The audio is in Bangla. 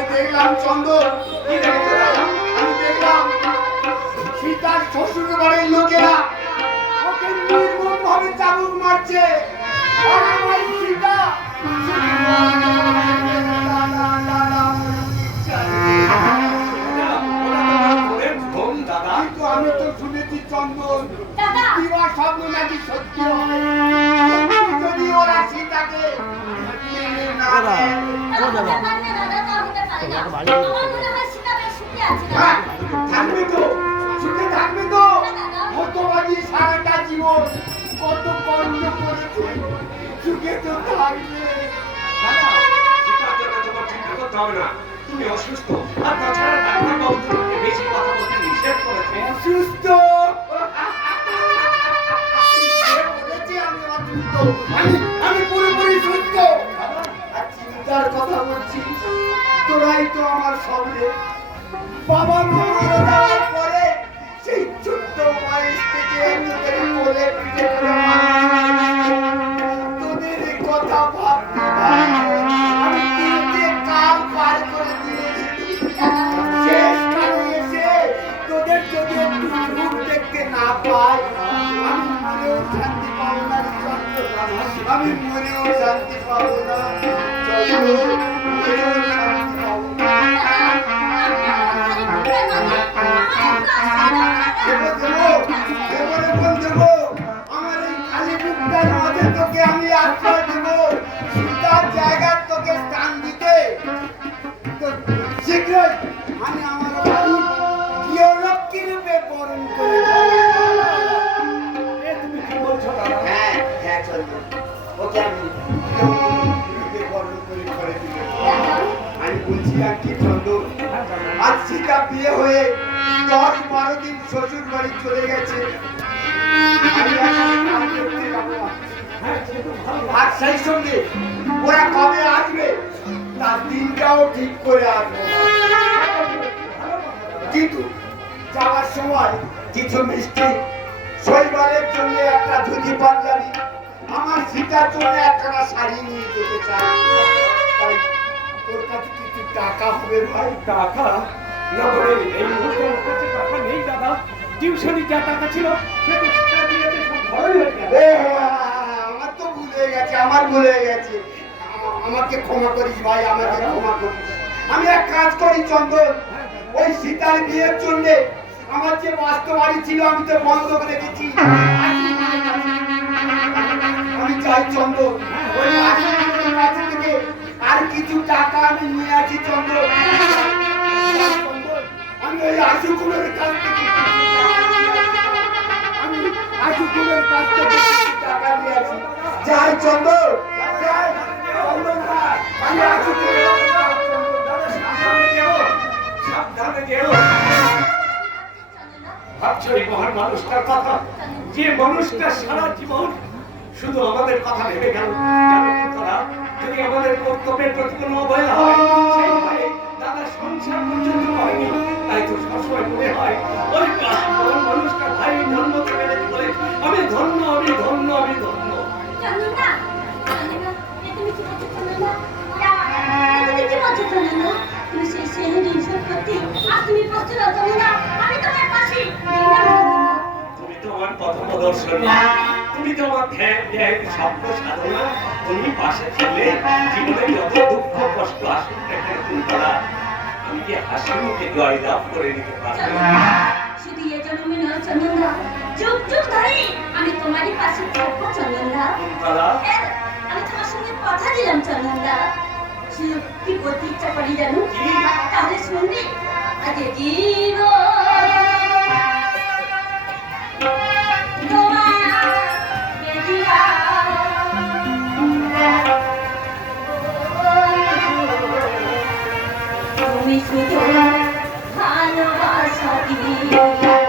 যে দেখলাম চন্দন, কি দেখেছো দাদা? আমি দেখলাম সীতার শ্বশুর বাড়ির লোকেরা ওকে নির্মম ভাবে চাবুক মারছে। আর আমার সীতা দাদা, কিন্তু আমি তো শুনেছি চন্দন দাদা দিবা স্বপ্ন নাকি সত্যি হবে। যদি ওরা সীতাকে দাদা হতে পারে না, দাদা তা হতে পারে না। আমার মনে হয় সীতা বেশ সুখে আছে দাদা। থাকবে তো, সুখে থাকবে তো। হতবাজি সারাটা জীবন কত কষ্ট করেছে, সুখে তো থাকবে। দাদা, সীতার জন্য তোমার চিন্তা করতে হবে না। তুমি অসুস্থ, আর তাছাড়া ডাক্তার বাবু তোমাকে বেশি কথা বলতে নিষেধ করেছে। অসুস্থ? কে বলেছে আমি অসুস্থ? আমি পুরোপুরি সুস্থ। আর চিন্তার কথা বলছিস, তোরাই তো আমার সঙ্গে। বাবা মারা যাওয়ার পরে সেই ছোট্ট বয়স থেকে তোদের কোলে পিঠে করে তোদের কথা ভাবতে ভাবতে আমি তিনটে কাল পার করে দিয়ে এসেছি। শেষ কালে এসে তোদের যদি একটু মুখ দেখতে না পাই, আমি মনেও শান্তি পাবো না রে চন্দ্র। আমি মনেও শান্তি পাবো না চন্দ্র, মনেও শান্তি পাবো না। আমার এই খালি বুকটার মধ্যে তোকে আমি আশ্রয় দেব, সীতার জায়গায় তোকে স্থান দিতে। তো শীঘ্রই আমি আমার বাড়ি গৃহলক্ষ্মী রূপে বরণ করে তুমি কি বলছো দাদা? হ্যাঁ হ্যাঁ চন্দ্র, ওকে আমি গৃহলক্ষ্মী রূপে বরণ করে ঘরে দিব। আমি বলছিলাম কি চন্দ্র, আজ সীতা বিয়ে হয়ে 10-12 দিন শ্বশুর বাড়ি চলে গেছে। আমি এখন কাল দেখতে যাবো না। আর সেই সঙ্গে ওরা কবে আসবে তার দিনটাও ঠিক করে আসবো। কিন্তু যাওয়ার সময় কিছু মিষ্টি, শৈবালের জন্য একটা ধুতি পাঞ্জাবি, আমার সীতার জন্য একটা শাড়ি নিয়ে যেতে চাই। তাই তোর কাছে কিছু টাকা হবে ভাই? টাকা? না বলে এই মুহূর্তে আমার কাছে টাকা নেই দাদা। টিউশনি যা টাকা ছিল সে তো সীতার বিয়েতে সব খরচ হয়ে গেছে। আমার তো ভুলে গেছে, আমার ভুলে গেছে। আমাকে ক্ষমা করিস ভাই, আমাকে ক্ষমা করিস। আমি এক কাজ করি চন্দন, ওই সীতার বিয়ের জন্য আমার যে বাস্তব বাড়ি ছিল আমি তো বন্ধ করে রেখেছি। আমি চাই চন্দন, ওই আশুকুলের কাছে থেকে আর কিছু টাকা আমি নিয়ে আসি চন্দন। আমি ওই আশুকুলের কাছ থেকে টাকা নিয়ে আসি। যাই চন্দন, যাই চন্দন ভাই, আমি আশুকুলের সাবধানে যেও। ভাবছো এই মহান মানুষটার কথা, যে মানুষটা সারা জীবন শুধু আমাদের কথা ভেবে গেল। জানো কি তারা, যদি আমাদের কর্তব্যের প্রতি কোনো অবহেলা হয়, সেই ভয়ে দাদা সংসার পর্যন্ত হয়নি। তাই তো সবসময় মনে হয় ওই মহান মানুষটা ভাই ধর্ম থেকে বলে আমি ধন্য, আমি ধন্য, আমি ধন্য। চন্দনা, চন্দনা, তুমি কি বলছো চন্দনা? তুমি কি বলছো চন্দনা? তুমি সেই সেহেরি সত্যি আর তুমি বলছো না চন্দনা, আমি তোমার পাশে। তুমি তো আমার পথপ্রদর্শনী, তুমি তো আমার ধ্যান স্বপ্ন সাধনা। তুমি পাশে থাকলে জীবনে যত দুঃখ কষ্ট আসুক তুমি তারা আমি কি হাসি মুখে জয় লাভ করে নিতে পারবো। শুধু এ জন্মে নয় চন্দনা, যুগ যুগ ধরে আমি তোমারই পাশে থাকবো চন্দনা। তারা আমি তোমার সঙ্গে কথা দিলাম চন্দনা। কি বলতে ইচ্ছা করি জানো? তাহলে শুনবি? আগে তুমি শুধু ভালোবাসা দিয়ে